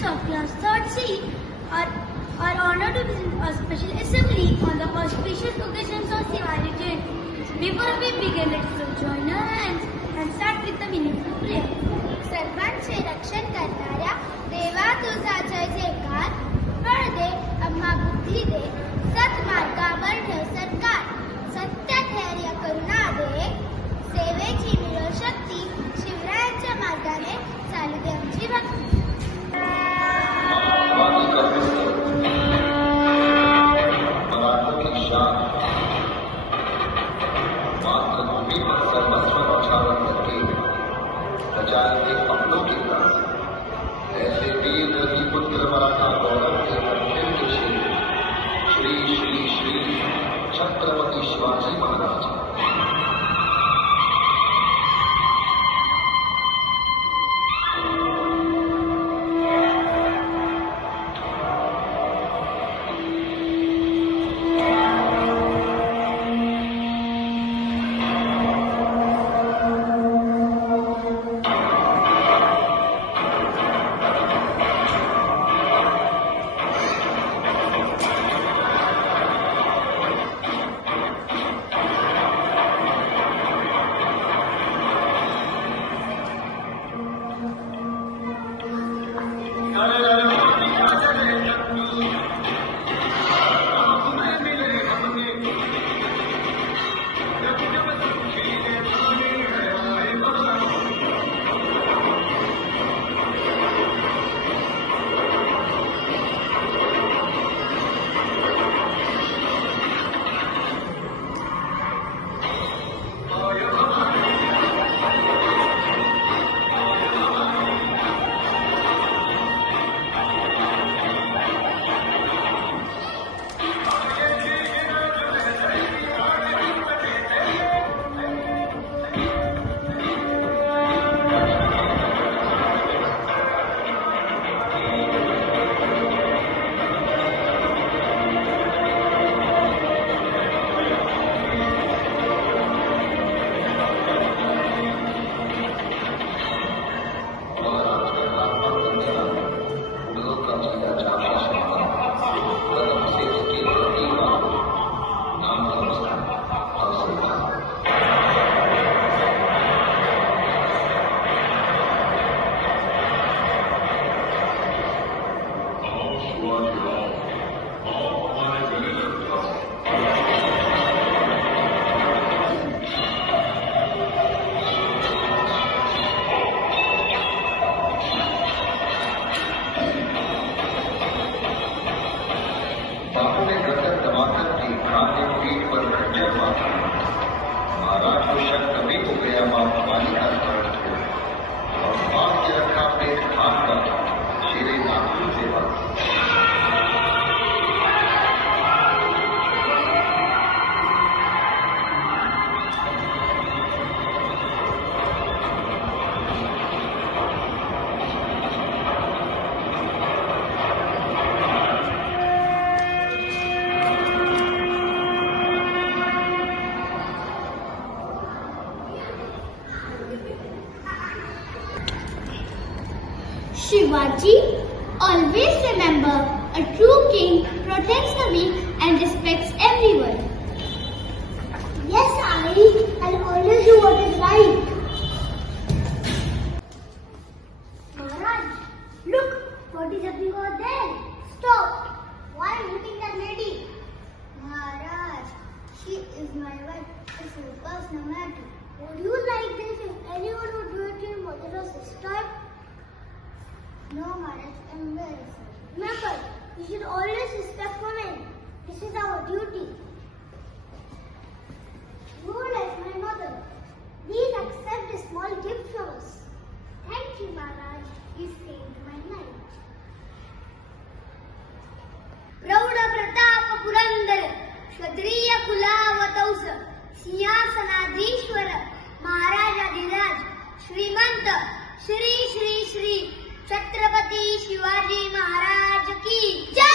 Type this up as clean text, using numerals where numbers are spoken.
students of class 3rd C are honored to visit a special assembly on the auspicious occasions of Diwali Day. Before we begin, let's all join our hands and start with the meaningful prayer. सर्वांचे रक्षण करणाऱ्या देवा तुझा जय जयकार, बळ दे आम्हा बुद्धी दे, सत्मार्गावर ठेव सरकार, सत्य धैर्य करुणा दे, सेवेची मिळो शक्ती, शिवरायांच्या मार्गाने चालू दे आमची भक्ती. के कपड़ों के पास ऐसे वीर रवि पुत्र मराठा गौरव के अंतिम श्री श्री श्री छत्रपति शिवाजी महाराज. महाराज को शक कभी हो गया माँ पानी का स्पर्श हो और माँ के रखा पेट खान का शेरे नाखून से बात. Shivaji, always remember, a true king protects the weak and respects everyone. Yes, I'll always do what is right. Maharaj, look, what is happening over there? Stop! Why are you hitting that lady? Maharaj, she is my wife. It's a personal matter. Would you like this if anyone would do it to your mother or sister? No, Maharaj, I'm very sorry. Remember, you should always respect women. This is our duty. You are like my mother. Please accept a small gift from us. Thank you, Maharaj. You saved my life. प्रौढ प्रताप पुरंदर क्षत्रिय कुलावतौस सिंहासनाधीश्वर महाराजाधिराज श्रीमंत श्री श्री श्री छत्रपति शिवाजी महाराज की जय.